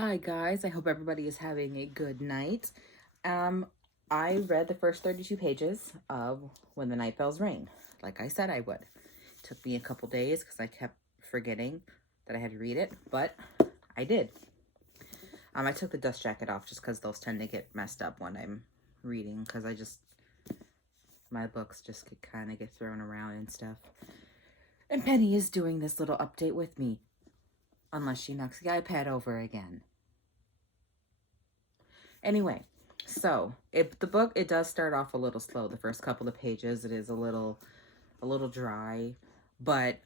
Hi guys, I hope everybody is having a good night. I read the first 32 pages of When the Night Bells Ring, like I said I would. It took me a couple days because I kept forgetting that I had to read it, but I did. I took the dust jacket off just because those tend to get messed up when I'm reading, because my books just kind of get thrown around and stuff. And Penny is doing this little update with me, unless she knocks the iPad over again. Anyway, so the book, it does start off a little slow. The first couple of pages, it is a little dry, but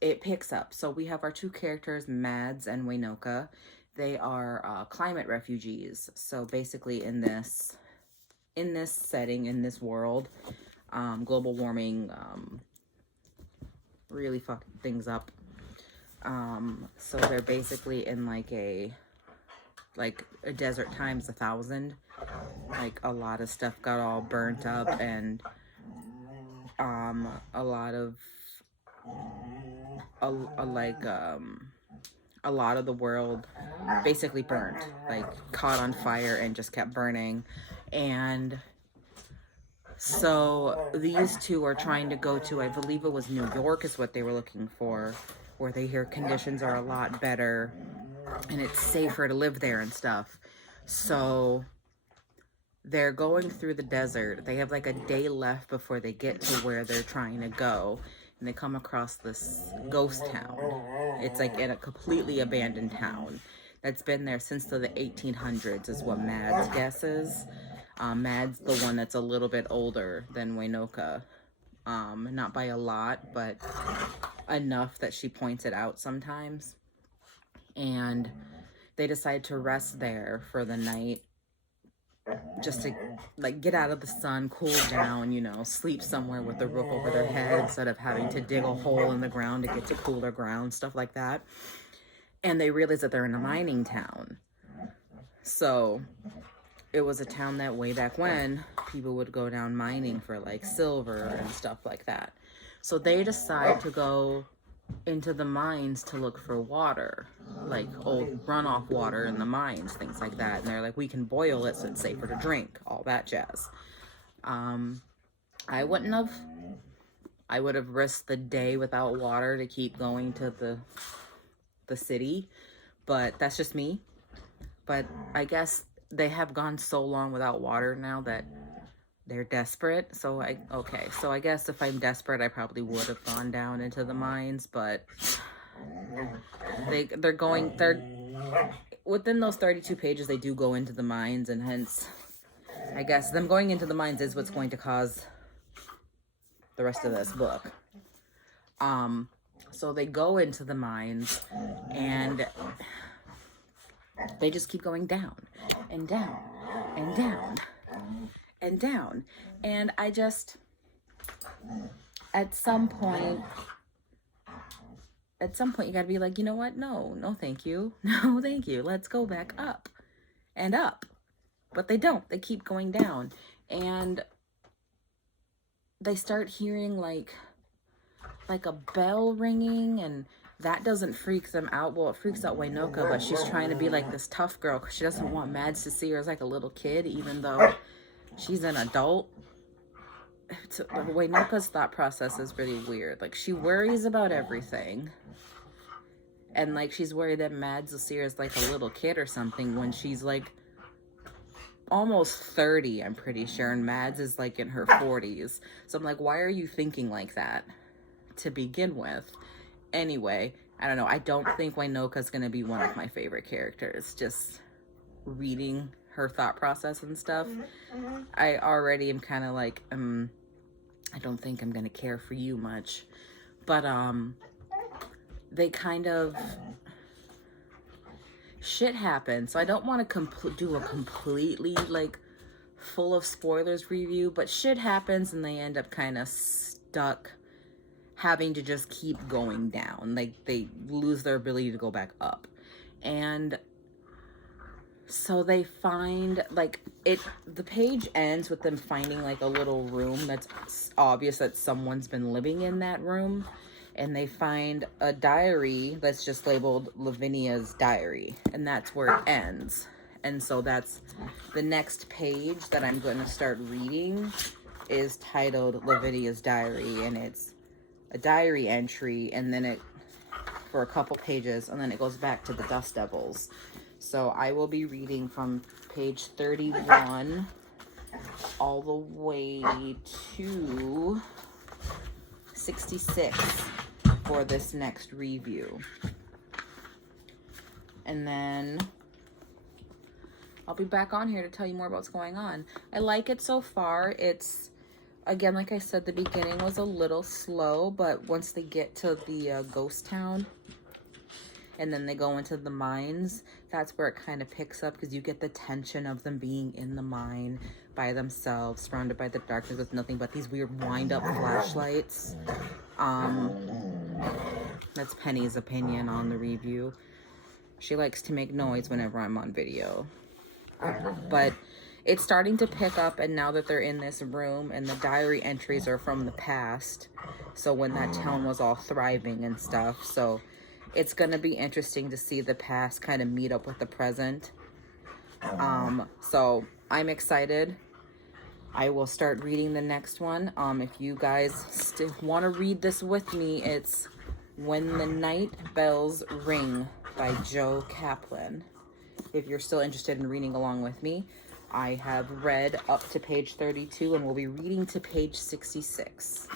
it picks up. So we have our two characters, Mads and Waynoka. They are climate refugees. So basically in this setting, in this world, global warming really fucking things up. So they're basically in like a desert times 1,000. Like a lot of stuff got all burnt up, and a lot of the world basically burned, like caught on fire and just kept burning. And so these two are trying to go to, I believe it was New York is what they were looking for, where they hear conditions are a lot better and it's safer to live there and stuff. So they're going through the desert. They have like a day left before they get to where they're trying to go. And they come across this ghost town. It's like in a completely abandoned town that's been there since the 1800s is what Mads guesses. Mads the one that's a little bit older than Waynoka. Not by a lot, but enough that she points it out sometimes. And they decide to rest there for the night, just to like get out of the sun, cool down, sleep somewhere with a roof over their head instead of having to dig a hole in the ground to get to cooler ground, stuff like that. And they realize that they're in a mining town. So it was a town that way back when people would go down mining for like silver and stuff like that. So they decide to go into the mines to look for water, like old runoff water in the mines, things like that. And they're like, we can boil it so it's safer to drink, all that jazz. I wouldn't have. I would have risked the day without water to keep going to the city, but that's just me. But I guess they have gone so long without water now that they're desperate. So I guess if I'm desperate, I probably would have gone down into the mines, but they're within those 32 pages, they do go into the mines, and hence I guess them going into the mines is what's going to cause the rest of this book. So they go into the mines and they just keep going down and down and down and down. And I just, at some point you gotta be like, you know what? No, thank you. No, thank you. Let's go back up and up. But they don't. They keep going down. And they start hearing like a bell ringing, and that doesn't freak them out. Well, it freaks out Waynoka, but she's trying to be like this tough girl because she doesn't want Mads to see her as like a little kid, even though she's an adult. Waynoka's thought process is really weird. Like, she worries about everything. And like, she's worried that Mads will see her as like a little kid or something when she's like almost 30, I'm pretty sure, and Mads is like in her 40s. So I'm like, why are you thinking like that to begin with? Anyway, I don't know. I don't think Waynoka's gonna be one of my favorite characters. Just reading her thought process and stuff, I already am kind of like, I don't think I'm gonna care for you much. But they kind of, shit happens. So I don't want to do a completely like full of spoilers review, but shit happens and they end up kind of stuck having to just keep going down. Like, they lose their ability to go back up. And so they find like the page ends with them finding like a little room that's obvious that someone's been living in that room. and they find a diary that's just labeled Lavinia's diary, and that's where it ends. And so that's the next page that I'm going to start reading is titled Lavinia's diary, and it's a diary entry, and then it for a couple pages, and then it goes back to the Dust Devils. So I will be reading from page 31 all the way to 66 for this next review. And then I'll be back on here to tell you more about what's going on. I like it so far. It's, again, like I said, the beginning was a little slow, but once they get to the ghost town and then they go into the mines, that's where it kind of picks up, because you get the tension of them being in the mine by themselves, surrounded by the darkness with nothing but these weird wind-up flashlights. That's Penny's opinion on the review. She likes to make noise whenever I'm on video. But it's starting to pick up, and now that they're in this room, and the diary entries are from the past, so when that town was all thriving and stuff, so it's going to be interesting to see the past kind of meet up with the present. So I'm excited. I will start reading the next one. If you guys still want to read this with me, it's When the Night Bells Ring by Jo Kaplan. If you're still interested in reading along with me, I have read up to page 32 and we'll be reading to page 66.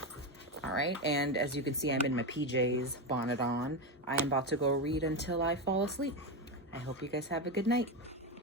All right, and as you can see, I'm in my PJs, bonnet on. I am about to go read until I fall asleep. I hope you guys have a good night.